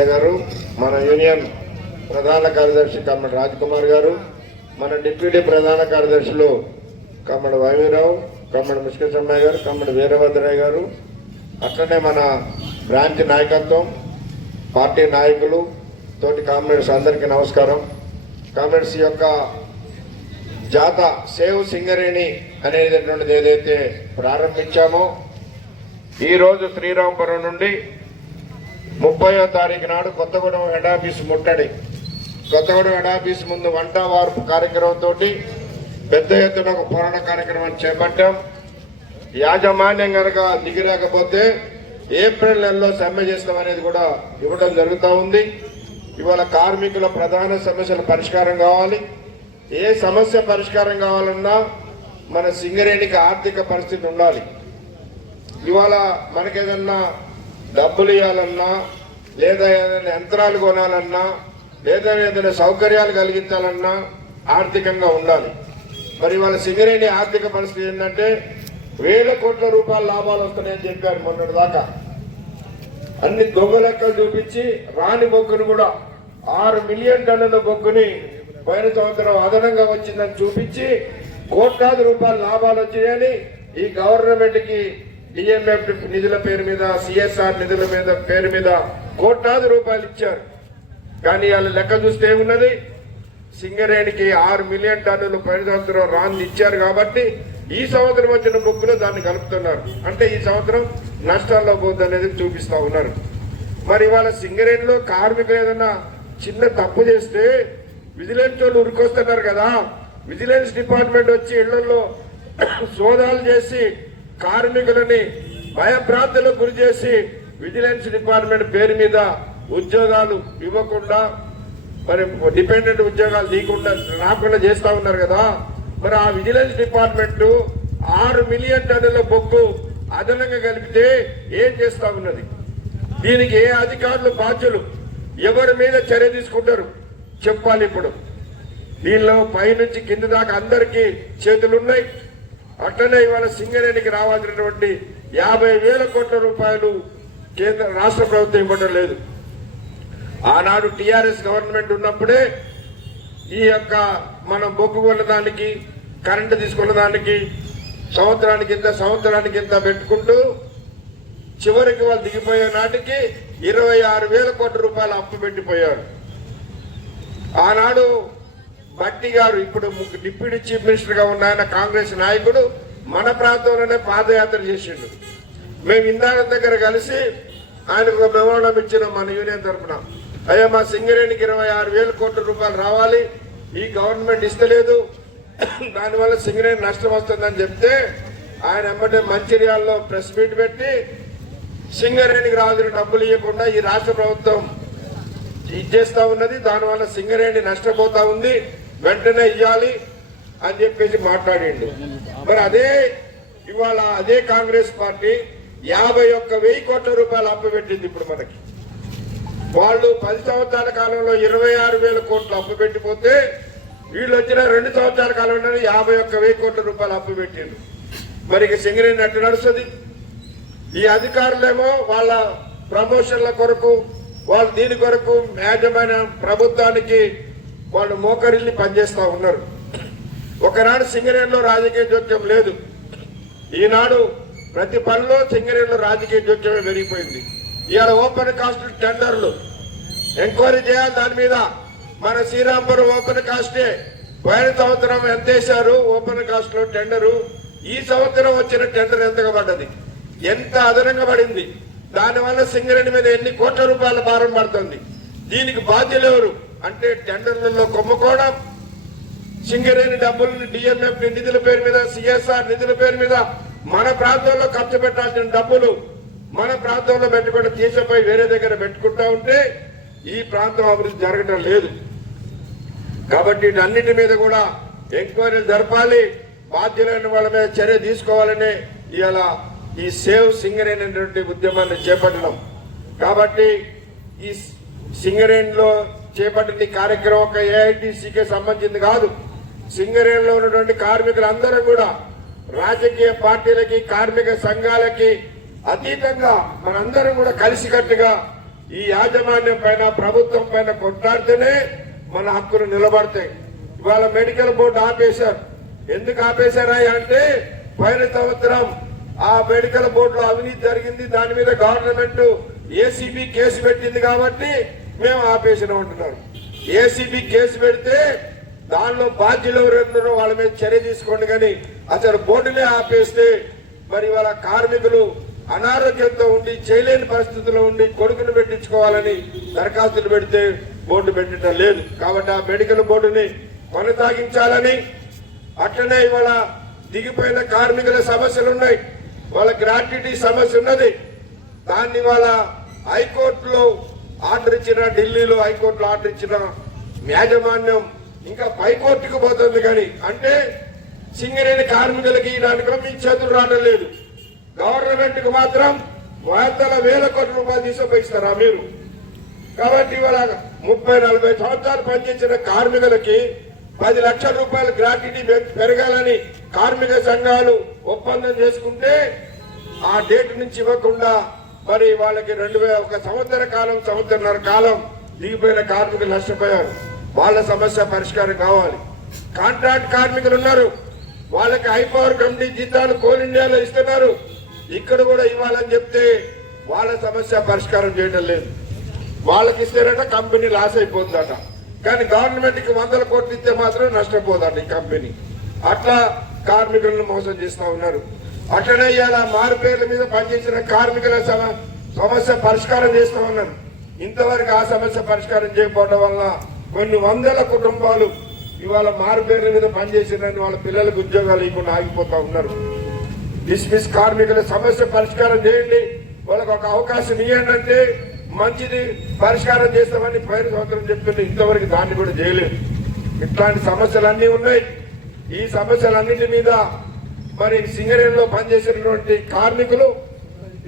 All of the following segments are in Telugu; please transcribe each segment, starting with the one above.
పెద్ద గారు, మన యూనియన్ ప్రధాన కార్యదర్శి కమ్మడి రాజ్ కుమార్ గారు, మన డిప్యూటీ ప్రధాన కార్యదర్శులు కమ్మడి వైవీరావు, కమ్మడి ముష్కసమ్మయ్య గారు, కమ్మడి వీరభద్రయ్య గారు, అట్లనే మన బ్రాంచ్ నాయకత్వం, పార్టీ నాయకులు, తోటి కామ్రేడ్స్ అందరికీ నమస్కారం. కామ్రేడ్స్ యొక్క జాత సేవ్ సింగరేణి అనేటటువంటిది ఏదైతే ప్రారంభించామో ఈరోజు శ్రీరాంపురం నుండి 30వ తారీఖు నాడు కొత్తగూడెం హెడ్ ఆఫీస్ ముట్టడి, కొత్తగూడెం హెడ్ ఆఫీస్ ముందు వంట వార్పు కార్యక్రమంతో పెద్ద ఎత్తున ఒక పోరాట కార్యక్రమాన్ని చేపట్టాం. యాజమాన్యం కనుక దిగిరాకపోతే ఏప్రిల్ నెలలో సమ్మె చేస్తామనేది కూడా ఇవ్వడం జరుగుతూ ఉంది. ఇవాళ కార్మికుల ప్రధాన సమస్యల పరిష్కారం కావాలి. ఏ సమస్య పరిష్కారం కావాలన్నా మన సింగరేణికి ఆర్థిక పరిస్థితి ఉండాలి. ఇవాళ మనకేదన్నా డబ్బులు ఇవ్వాలన్నా, లేదా ఏదైనా యంత్రాలు కొనాలన్నా, లేదా ఏదైనా సౌకర్యాలు కలిగించాలన్నా ఆర్థికంగా ఉండాలి. మరి ఇవాళ సింగరేణి ఆర్థిక పరిస్థితి ఏంటంటే 1000 కోట్ల రూపాయల లాభాలు వస్తున్నాయని చెప్పారు మొన్నటి దాకా. అన్ని దొంగ లెక్కలు చూపించి రాని బొగ్గును కూడా 6 మిలియన్ టన్నుల బొగ్గుని పోయిన సంవత్సరం అదనంగా వచ్చిందని చూపించి కోట్లాది రూపాయల లాభాలు వచ్చాయని ఈ గవర్నమెంట్ కి డిఎంఎఫ్ నిధుల పేరు మీద, సిఎస్ఆర్ నిధుల మీద పేరు మీద కోట్లాది రూపాయలు ఇచ్చారు. కానీ వాళ్ళ లెక్క చూస్తే ఏమున్నది, సింగరేణికి 6 మిలియన్ టన్నులు పోయిన సంవత్సరం రాంది ఇచ్చారు కాబట్టి ఈ సంవత్సరం వచ్చిన బొగ్గులో దాన్ని కలుపుతున్నారు. అంటే ఈ సంవత్సరం నష్టాల్లో పోద్ది అనేది చూపిస్తా ఉన్నారు. మరి ఇవాళ సింగరేణిలో కార్మికులు ఏదన్నా చిన్న తప్పు చేస్తే విజిలెన్స్ వాళ్ళు ఉరికొస్తున్నారు కదా. విజిలెన్స్ డిపార్ట్మెంట్ వచ్చి ఇళ్లలో సోదాలు చేసి కార్మికులని భయభ్రాంతులకు గురి చేసి విజిలెన్స్ డిపార్ట్మెంట్ పేరు మీద ఉద్యోగాలు ఇవ్వకుండా, మరి డిపెండెంట్ ఉద్యోగాలు రాకుండా చేస్తా ఉన్నారు కదా. మరి ఆ విజిలెన్స్ డిపార్ట్మెంట్ 6 మిలియన్ టన్నుల బొగ్గు అదనంగా కలిపితే ఏం చేస్తా ఉన్నది? దీనికి ఏ అధికారులు బాధ్యులు, ఎవరి మీద చర్య తీసుకుంటారు చెప్పాలి. ఇప్పుడు దీనిలో పైనుంచి కింద దాకా అందరికీ చేతులున్నాయి. అట్లనే ఇవాళ సింగరేణికి రావాల్సినటువంటి 50,000 కోట్ల రూపాయలు కేంద్ర రాష్ట్ర ప్రభుత్వం ఇవ్వడం లేదు. ఆనాడు టిఆర్ఎస్ గవర్నమెంట్ ఉన్నప్పుడే ఈ యొక్క మనం బొగ్గు కొన్నదానికి, కరెంటు తీసుకున్న దానికి సంవత్సరానికి ఇంత పెట్టుకుంటూ చివరికి వాళ్ళు దిగిపోయే నాటికి 26,000 కోట్ల రూపాయలు అప్పు పెట్టిపోయారు. ఆనాడు భట్టి గారు, ఇప్పుడు డిప్యూటీ చీఫ్ మినిస్టర్ గా ఉన్న ఆయన కాంగ్రెస్ నాయకుడు, మన ప్రాంతంలోనే పాదయాత్ర చేసిండు. మేము ఇందాక దగ్గర కలిసి ఆయనకు ఒక మెమోరాండం ఇచ్చినాం మన యూనియన్ తరఫున. అయ్యా మా సింగరేణికి 26,000 కోట్ల రూపాయలు రావాలి, ఈ గవర్నమెంట్ ఇస్తలేదు, దానివల్ల సింగరేణి నష్టం వస్తుందని చెప్తే ఆయన ఎమ్మటే మంచిర్యాలలో ప్రెస్ మీట్ పెట్టి సింగరేణికి రావాల్సిన డబ్బులు ఇవ్వకుండా ఈ రాష్ట్ర ప్రభుత్వం ఇచ్చేస్తా ఉన్నది, దానివల్ల సింగరేణి నష్టపోతా ఉంది, వెంటనే ఇవ్వాలి అని చెప్పేసి మాట్లాడిండు. మరి ఇవాళ అదే కాంగ్రెస్ పార్టీ 51,000 కోట్ల రూపాయలు అప్పు పెట్టింది. ఇప్పుడు మనకి వాళ్ళు 10 సంవత్సరాల కాలంలో 26,000 కోట్లు అప్పు పెట్టిపోతే వీళ్ళు వచ్చిన 2 సంవత్సరాల కాలంలో 51,000 కోట్ల రూపాయలు అప్పు పెట్టిండు. మరి ఇక సింగరేణి అట్టు నడుస్తుంది. ఈ అధికారులేమో వాళ్ళ ప్రమోషన్ల కొరకు, వాళ్ళు దీని కొరకు యాజమాన్య ప్రభుత్వానికి వాళ్ళు మోకరిల్లి పనిచేస్తా ఉన్నారు. ఒకనాడు సింగరేణిలో రాజకీయ జోక్యం లేదు, ఈనాడు ప్రతి పనిలో సింగరేణిలో రాజకీయ జోక్యమే పెరిగిపోయింది. ఇవాళ ఓపెన్ కాస్ట్ టెండర్లు ఎంక్వైరీ చేయాలి దాని మీద. మన శ్రీరాంపురం ఓపెన్ కాస్టే పోయిన సంవత్సరం ఎంత వేశారు ఓపెన్ కాస్ట్ లో టెండరు, ఈ సంవత్సరం వచ్చిన టెండర్ ఎంతగా పడ్డది, ఎంత అదనంగా పడింది, దానివల్ల సింగరేణి మీద ఎన్ని కోట్ల రూపాయల భారం పడుతుంది. దీనికి బాధ్యులు ఎవరు అంటే టెండర్లలో కుంభకోణం, సింగరేణి డబ్బులను డిఎంఎఫ్ నిధుల పేరు మీద, సిఎస్ఆర్ నిధుల పేరు మీద మన ప్రాంతంలో ఖర్చు పెట్టాల్సిన డబ్బులు మన ప్రాంతంలో పెట్టుకుంటే తీసిపోయి వేరే దగ్గర పెట్టుకుంటా ఉంటే ఈ ప్రాంతం అభివృద్ధి జరగడం లేదు. కాబట్టి అన్నిటి మీద కూడా ఎంక్వైరీలు జరపాలి, బాధ్యులైన వాళ్ళ మీద చర్య తీసుకోవాలని ఇలా ఈ సేవ్ సింగరేణి అనేటువంటి ఉద్యమాన్ని చేపట్టడం. కాబట్టి ఈ సింగరేణిలో చేపట్టిన కార్యక్రమం ఒక ఏఐటీసీకి సంబంధించింది కాదు. సింగరేణిలో ఉన్నటువంటి కార్మికులందరూ కూడా రాజకీయ పార్టీలకి, కార్మిక సంఘాలకి అతీతంగా మనందరం కూడా కలిసికట్టుగా ఈ యాజమాన్యం పైన ప్రభుత్వం పైన కొట్లాడితేనే మన హక్కులు నిలబడతాయి. ఇవాళ మెడికల్ బోర్డు ఆపేశారు. ఎందుకు ఆపేశారా అంటే పైన సంవత్సరం ఆ మెడికల్ బోర్డులో అవినీతి జరిగింది, దాని మీద గవర్నమెంట్ ఏసీబీ కేసు పెట్టింది కాబట్టి మేము ఆపేసినాం అంటున్నారు. ఏసీబీ కేసు పెడితే దానిలో బాధ్యులు ఎవరెన్నారో వాళ్ళ మీద చర్య తీసుకోండి, కానీ అసలు బోర్డునే ఆపేస్తే మరి వాళ్ళ కార్మికులు అనారోగ్యంతో ఉండి చేయలేని పరిస్థితుల్లో ఉండి కొడుకును పెట్టించుకోవాలని దరఖాస్తులు పెడితే బోర్డు పెట్టడం లేదు. కాబట్టి ఆ మెడికల్ బోర్డుని కొనసాగించాలని, అట్లనే ఇవాళ దిగిపోయిన కార్మికుల సమస్యలు ఉన్నాయి, వాళ్ళ గ్రాట్యుటీ సమస్య ఉన్నది. దాన్ని వాళ్ళ హైకోర్టులో ఆర్డర్ ఇచ్చిన, ఢిల్లీలో హైకోర్టులో ఆర్డర్ ఇచ్చిన యాజమాన్యం ఇంకా పైకోర్టుకు పోతుంది. కానీ అంటే సింగరేణి కార్మికులకి దానికో మీ చేతులు రావడం లేదు. గవర్నమెంట్ కు మాత్రం వందల వేల కోట్ల రూపాయలు తీసుకుపోయిస్తారా మీరు? కాబట్టి ఇవాళ 30-40 సంవత్సరాలు పనిచేసిన కార్మికులకి 10 లక్షల రూపాయల గ్రాట్యుటీ పెరగాలని కార్మిక సంఘాలు ఒప్పందం చేసుకుంటే ఆ డేట్ నుంచి ఇవ్వకుండా మరి వాళ్ళకి 1 సంవత్సరన్నర కాలం దిగిపోయిన కార్మికులు నష్టపోయారు. వాళ్ళ సమస్య పరిష్కారం కావాలి. కాంట్రాక్ట్ కార్మికులు ఉన్నారు, వాళ్ళకి హై పవర్ కమిటీ జీతాలు కోల్ ఇండియాలో ఇస్తున్నారు, ఇక్కడ కూడా ఇవ్వాలని చెప్తే వాళ్ళ సమస్య పరిష్కారం చేయడం లేదు. వాళ్ళకి ఇస్తేనట కంపెనీ లాస్ అయిపోతుందట, కానీ గవర్నమెంట్ కి 100 కోట్లు ఇస్తే మాత్రం నష్టపోదట ఈ కంపెనీ. అట్లా కార్మికులను మోసం చేస్తా ఉన్నారు. అట్లనే ఇవాళ మారుపేర్ల మీద పనిచేసిన కార్మికుల సమస్య పరిష్కారం చేస్తా ఉన్నారు. ఇంతవరకు ఆ సమస్య పరిష్కారం చేయకపోవడం వల్ల కొన్ని వందల కుటుంబాలు ఇవాళ మారుపేర్ల మీద పనిచేసిన వాళ్ళ పిల్లలకు ఉద్యోగాలు ఇవ్వకుండా ఆగిపోతా ఉన్నారు. డిస్మిస్ కార్మికుల సమస్య పరిష్కారం చేయండి, వాళ్ళకు ఒక అవకాశం ఇవ్వండి అంటే మంచిది, పరిష్కారం చేస్తామని పైన సంవత్సరం చెప్తుంటే ఇంతవరకు దాన్ని కూడా చేయలేదు. ఇట్లాంటి సమస్యలన్నీ ఉన్నాయి. ఈ సమస్యలన్నింటి మీద మరి సింగరేణిలో పనిచేసినటువంటి కార్మికులు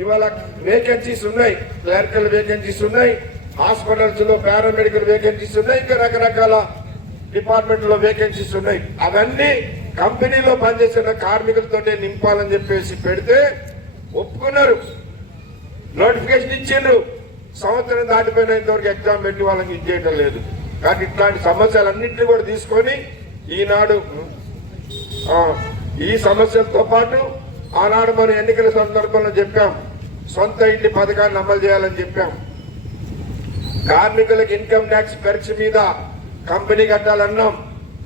ఇవాళ వేకెన్సీస్ ఉన్నాయి, క్లరికల్ వేకెన్సీస్ ఉన్నాయి, హాస్పిటల్స్ లో పారామెడికల్ వేకెన్సీస్ ఉన్నాయి, ఇంకా రకరకాల డిపార్ట్మెంట్ లో వేకెన్సీస్ ఉన్నాయి. అవన్నీ కంపెనీలో పనిచేసిన కార్మికులతో నింపాలని చెప్పేసి పెడితే ఒప్పుకున్నారు, నోటిఫికేషన్ ఇచ్చిండ్రు. సంవత్సరం దాటిపోయిన ఇంతవరకు ఎగ్జామ్ పెట్టి వాళ్ళకి ఇచ్చేయటం లేదు. కానీ ఇట్లాంటి సమస్యలన్నింటినీ కూడా తీసుకొని ఈనాడు ఈ సమస్యలతో పాటు ఆనాడు మనం ఎన్నికల సందర్భంలో చెప్పాం, సొంత ఇంటి పథకాన్ని అమలు చేయాలని చెప్పాం. కార్మికులకు ఇన్కమ్ ట్యాక్స్ పరీక్ష మీద కంపెనీ కట్టాలన్నాం.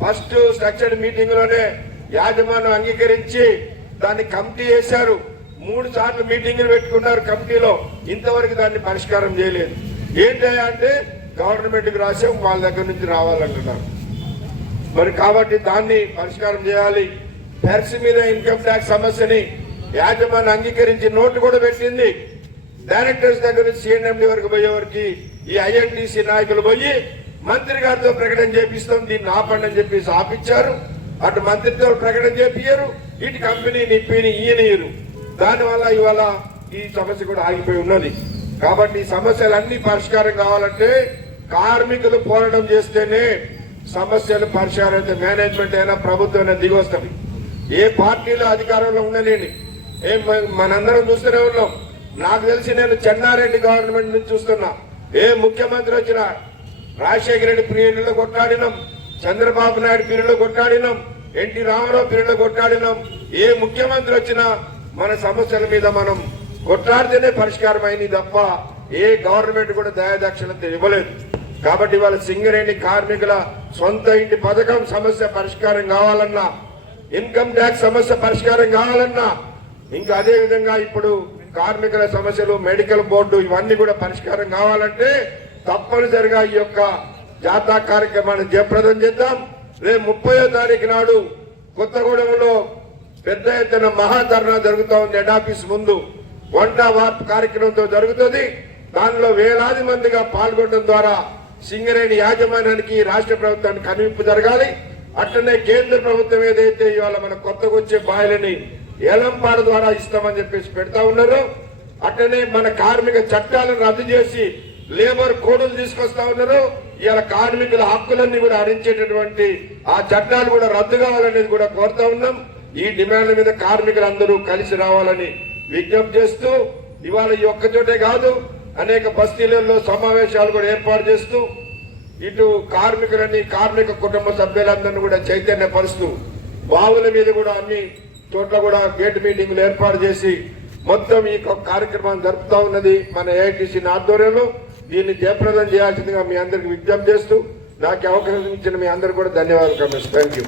ఫస్ట్ స్ట్రక్చర్డ్ మీటింగ్ లోనే యాజమాన్యం అంగీకరించి దాన్ని కమిటీ వేశారు. 3 సార్లు మీటింగులు పెట్టుకున్నారు కమిటీలో, ఇంతవరకు దాన్ని పరిష్కారం చేయలేదు. ఏంటంటే అంటే గవర్నమెంట్ కి రాసాం, వాళ్ళ దగ్గర నుంచి రావాలంటున్నారు. మరి కాబట్టి దాన్ని పరిష్కారం చేయాలి. పెర్స్ మీద ఇన్కమ్ ట్యాక్స్ సమస్యని యాజమాన్యం అంగీకరించి నోటు కూడా పెట్టింది. డైరెక్టర్స్ దగ్గర నుంచి సిఎండి వరకు పోయేవారికి ఈ ఐఎన్టీసీ నాయకులు పోయి మంత్రి గారితో ప్రకటన చేపిస్తాం, దీన్ని ఆపండి అని చెప్పేసి ఆపించారు. అటు మంత్రితో ప్రకటన చేపియ్యరు, ఇటు కంపెనీ నిప్పిని ఈయనయ్యరు. దానివల్ల ఇవాళ ఈ సమస్య కూడా ఆగిపోయి ఉన్నది. కాబట్టి ఈ సమస్యలన్నీ పరిష్కారం కావాలంటే కార్మికులు పోరాటం చేస్తేనే సమస్యలు పరిష్కారం అయితే మేనేజ్మెంట్ అయినా ప్రభుత్వం అయినా దిగి వస్తుంది. ఏ పార్టీలో అధికారంలో ఉండలేండి, మనందరం చూస్తూనే ఉన్నాం. నాకు తెలిసి నేను చెన్నారెడ్డి గవర్నమెంట్ నుంచి చూస్తున్నా, ఏ ముఖ్యమంత్రి వచ్చినా రాజశేఖర రెడ్డి పీరియడ్లో కొట్లాడినాం, చంద్రబాబు నాయుడు పీరియడ్లో కొట్లాడినాం, ఎన్టీ రామారావు పీరియడ్లో కొట్లాడినాం. ఏ ముఖ్యమంత్రి వచ్చినా మన సమస్యల మీద మనం కొట్లాడితేనే పరిష్కారం అయింది తప్ప ఏ గవర్నమెంట్ కూడా దయాదాక్షిణ్యత ఇవ్వలేదు. కాబట్టి ఇవాళ సింగరేణి కార్మికుల సొంత ఇంటి పథకం సమస్య పరిష్కారం కావాలన్నా, ఇన్కమ్ ట్యాక్స్ సమస్య పరిష్కారం కావాలన్నా, ఇంకా అదే విధంగా ఇప్పుడు కార్మికుల సమస్యలు, మెడికల్ బోర్డు ఇవన్నీ కూడా పరిష్కారం కావాలంటే తప్పనిసరిగా ఈ యొక్క జాతా కార్యక్రమాన్ని జయప్రదం చేద్దాం. రేపు 30వ తారీఖు నాడు కొత్తగూడెంలో పెద్ద ఎత్తున మహాధర్నా జరుగుతూ ఉంది. హెడ్ ఆఫీస్ ముందు వంట వార్పు కార్యక్రమంతో జరుగుతుంది. దానిలో వేలాది మందిగా పాల్గొనడం ద్వారా సింగరేణి యాజమాన్యానికి, రాష్ట్ర ప్రభుత్వానికి కనువిప్పు జరగాలి. అట్లనే కేంద్ర ప్రభుత్వం ఏదైతే ఇవాళ మన కొత్తగా వచ్చే బాయిలని ఏలంపాడ ద్వారా ఇస్తామని చెప్పేసి పెడతా ఉన్నారు, అట్లనే మన కార్మిక చట్టాలను రద్దు చేసి లేబర్ కోడ్లు తీసుకొస్తా ఉన్నారు. ఇవాళ కార్మికుల హక్కులన్నీ కూడా హరించేటటువంటి ఆ చట్టాలు కూడా రద్దు కావాలనేది కూడా కోరుతా ఉన్నాం. ఈ డిమాండ్ల మీద కార్మికులందరూ కలిసి రావాలని విజ్ఞప్తి చేస్తూ ఇవాళ ఈ ఒక్కచోటే కాదు, అనేక బస్తీలలో సమావేశాలు కూడా ఏర్పాటు చేస్తూ ఇటు కార్మికులని కార్మిక కుటుంబ సభ్యులందరినీ కూడా చైతన్యపరుస్తూ బావుల మీద కూడా అన్ని చోట్ల కూడా గేట్ మీటింగ్లు ఏర్పాటు చేసి మొత్తం ఈ కార్యక్రమాన్ని జరుపుతా ఉన్నది మన ఏఐటీసీ ఆధ్వర్యంలో. దీన్ని జయప్రదం చేయాల్సిందిగా మీ అందరికి విజ్ఞప్తి చేస్తూ నాకు అవకాశం ఇచ్చిన మీ అందరికి కూడా ధన్యవాదాలు కమిషన్. Thank you.